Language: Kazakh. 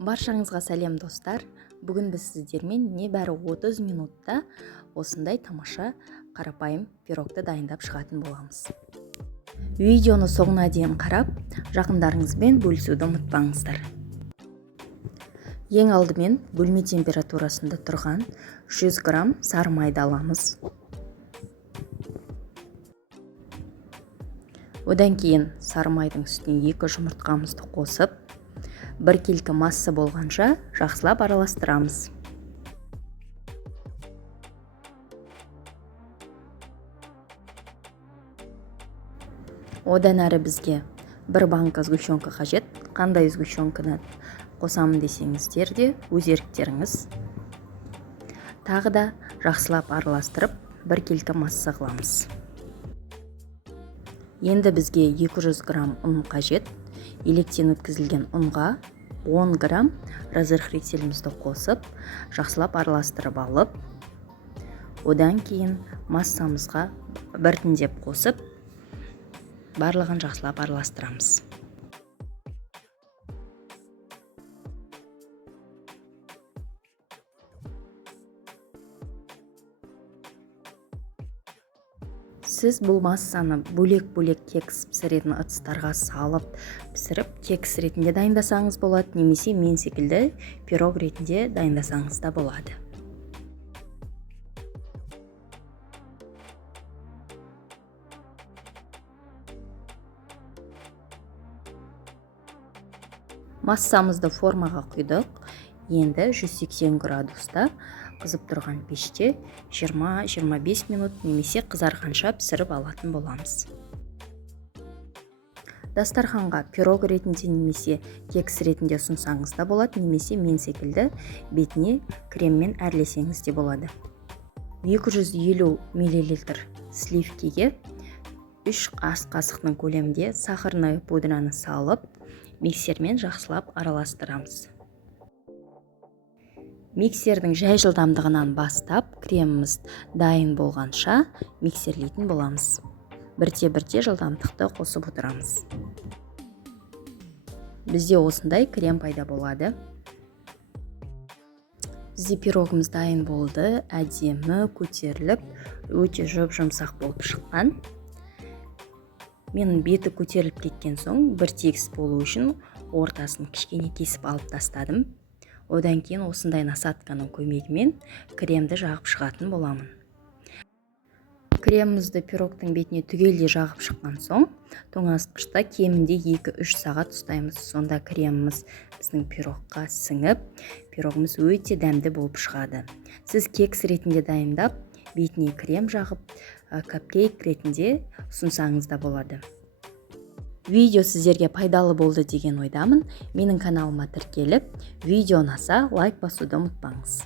Баршаңызға сәлем достар. Бүгін біз сіздермен небәрі 30 минутта осындай тамаша қарапайым пирогты дайындап шығатын боламыз. Видеоны соңына дейін қарап, жақындарыңызбен бөлісуді ұмытпаңыздар. Ең алдымен бөлме температурасында тұрған 100 грамм сары майды аламыз. Одан кейін сары майдың үстіне 2 жұмыртқамызды қосып, бір келкі масса болғанша жақсылап араластырамыз. Одан әрі бізге бір банка сгущенка қажет. Қандай сгущенканы қосамын десеңіздер де өз еріктеріңіз. Тағы да жақсылап араластырып, бір келкі масса қыламыз. Енді бізге 200 грамм ұн қажет. Електен өткізілген ұнға 10 грамм разрыхлителімізді қосып, жақсылап араластырып алып, одан кейін массамызға біртіндеп қосып, барлығын жақсылап араластырамыз. Сіз бұл массаны бөлек-бөлек кекс пісіретін ыдыстарға салып пісіріп, кекс ретінде дайындасаңыз болады, немесе мен секілді пирог ретінде дайындасаңыз да болады. Массамызды формаға құйдық. Енді 180 градуста қызып тұрған пеште 20-25 минут немесе қызарғанша пісіріп алатын боламыз. Дастарханға пирог ретінде немесе кекс ретінде ұсынсаңыз да болады, немесе мен секілді бетіне креммен әрлесеңіз де болады. 250 мл сливкеге 3 ас қасықтың көлемінде сахарный пудраны салып, миксермен жақсылап араластырамыз. Миксердің жай жылдамдығынан бастап, креміміз дайын болғанша миксерлейтін боламыз. Бірте-бірте жылдамдықты қосып отырамыз. Бізде осындай крем пайда болады. Бізде пирогымыз дайын болды, әдемі көтеріліп, өте жұп-жұмсақ болып шыққан. Менің беті көтеріліп кеткен соң, бір тегіс болу үшін ортасын кішкене кесіп алып тастадым. Одан кейін осындай насатканың көмегімен кремді жағып шығатын боламын. Кремімізді пирогтың бетіне түгелдей жағып шыққан соң, тоңазытқышта кемінде 2-3 сағат ұстаймыз. Сонда креміміз біздің пирогқа сіңіп, пирогымыз өте дәмді болып шығады. Сіз кекс ретінде дайындап, бетіне крем жағып, капкейк ретінде ұсынсаңыз да болады. Видео сіздерге пайдалы болды деген ойдамын. Менің каналыма тіркеліп, видео ұнаса лайк басуды ұмытпаңыз.